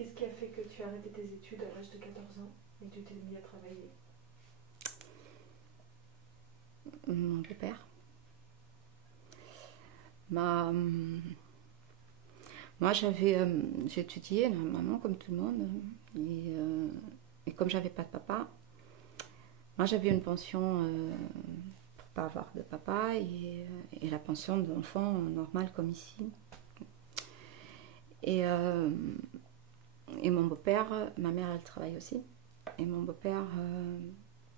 Qu'est-ce qui a fait que tu as arrêté tes études à l'âge de 14 ans et que tu t'es mis à travailler? Mon beau-père. Bah, moi, j'ai étudié, normalement, comme tout le monde. Et comme j'avais pas de papa, moi, j'avais une pension pour pas avoir de papa et la pension d'enfant normale comme ici. Et, euh, et mon beau-père, ma mère, elle travaille aussi. Et mon beau-père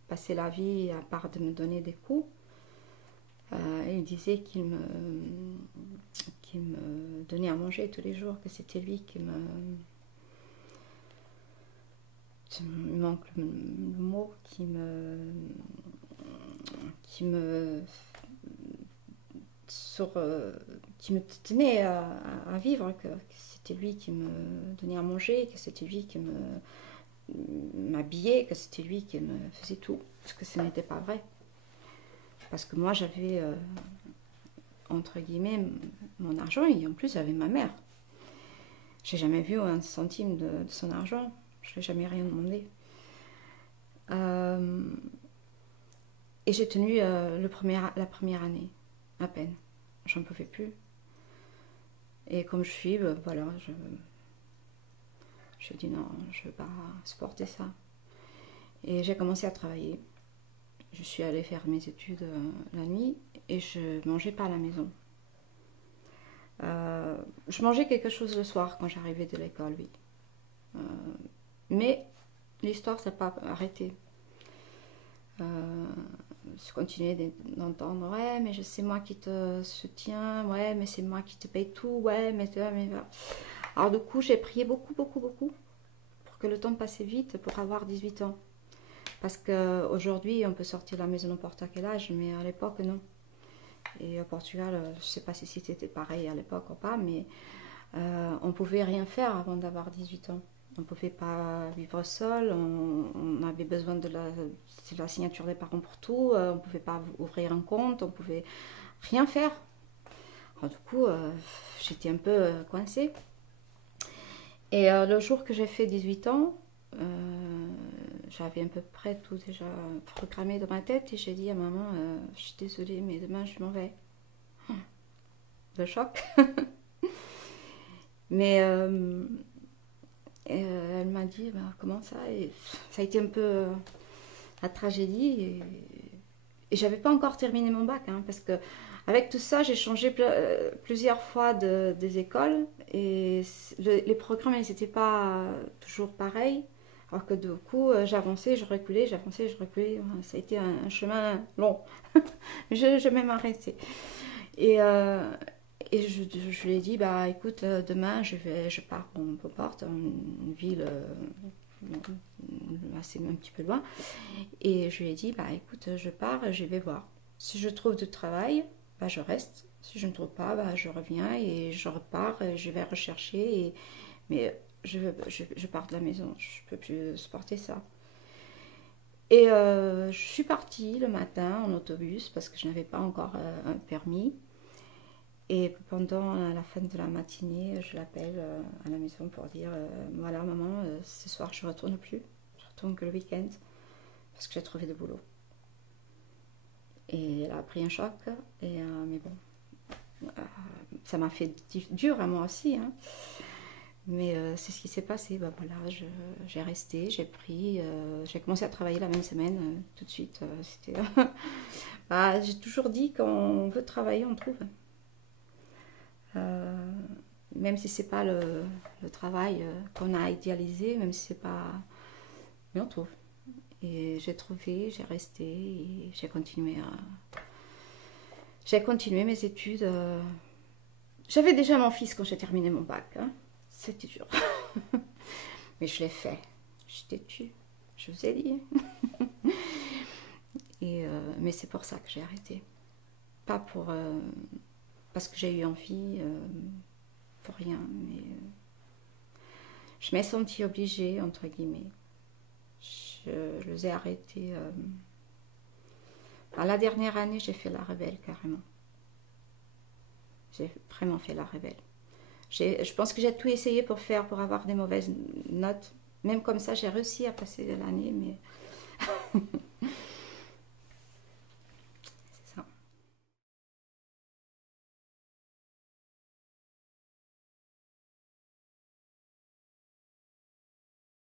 passait la vie, à part de me donner des coups, il disait qu'il me donnait à manger tous les jours, que c'était lui qui me... Il me manque le mot, qui me tenait à vivre, que c'était lui qui me donnait à manger, que c'était lui qui m'habillait, que c'était lui qui me faisait tout, parce que ce n'était pas vrai. Parce que moi j'avais, entre guillemets, mon argent, et en plus j'avais ma mère. J'ai jamais vu un centime de son argent, je ne lui ai jamais rien demandé. Et j'ai tenu la première année, à peine. J'en pouvais plus. Et comme je suis, voilà, je dis non, je ne veux pas supporter ça. Et j'ai commencé à travailler. Je suis allée faire mes études la nuit et je mangeais pas à la maison. Je mangeais quelque chose le soir quand j'arrivais de l'école, oui. Mais l'histoire s'est pas arrêtée. Je continuais d'entendre, ouais, mais c'est moi qui te soutiens, ouais, mais c'est moi qui te paye tout, ouais, mais... Alors du coup, j'ai prié beaucoup, beaucoup, beaucoup pour que le temps passe vite pour avoir 18 ans. Parce qu'aujourd'hui, on peut sortir de la maison n'importe quel âge, mais à l'époque, non. Et au Portugal, je ne sais pas si c'était pareil à l'époque ou pas, mais on ne pouvait rien faire avant d'avoir 18 ans. On ne pouvait pas vivre seul, on avait besoin de la signature des parents pour tout, on ne pouvait pas ouvrir un compte, on ne pouvait rien faire. Alors, du coup, j'étais un peu coincée. Et le jour que j'ai fait 18 ans, j'avais à peu près tout déjà programmé dans ma tête et j'ai dit à maman, je suis désolée, mais demain je m'en vais. Le choc. Mais elle m'a dit, bah, comment ça? Et ça a été un peu la tragédie. Et j'avais pas encore terminé mon bac, hein, parce que avec tout ça, j'ai changé plusieurs fois des écoles et les programmes, ils n'étaient pas toujours pareils. Alors que du coup, j'avançais, je reculais, j'avançais, je reculais. Ça a été un chemin long. Je même arrêté. Et, je lui ai dit, bah écoute, demain, je pars, peu importe, une ville assez un petit peu loin. Et je lui ai dit, bah écoute, je pars, je vais voir. Si je trouve du travail, bah, je reste. Si je ne trouve pas, bah, je reviens et je repars, et je vais rechercher. Mais je pars de la maison, je ne peux plus supporter ça. Et je suis partie le matin en autobus parce que je n'avais pas encore un permis. Et pendant la fin de la matinée, je l'appelle à la maison pour dire voilà maman, ce soir je ne retourne plus, je retourne que le week-end parce que j'ai trouvé de boulot. Et elle a pris un choc, mais bon, ça m'a fait dur à moi aussi, hein. Mais c'est ce qui s'est passé. Bah, voilà, j'ai resté, j'ai pris, j'ai commencé à travailler la même semaine, tout de suite. Bah, j'ai toujours dit qu'on veut travailler, on trouve. Même si c'est pas le travail qu'on a idéalisé, même si c'est pas... Mais on trouve. Et j'ai trouvé, j'ai resté, et j'ai continué mes études. J'avais déjà mon fils quand j'ai terminé mon bac, hein. C'était dur. Mais je l'ai fait. J'étais têtue. Je vous ai dit. Mais c'est pour ça que j'ai arrêté. Pas pour... parce que j'ai eu envie, pour rien. Mais je m'ai sentie obligée, entre guillemets. Je les ai arrêtés. La dernière année, j'ai fait la rebelle, carrément. J'ai vraiment fait la rebelle. Je pense que j'ai tout essayé pour avoir des mauvaises notes. Même comme ça, j'ai réussi à passer l'année, mais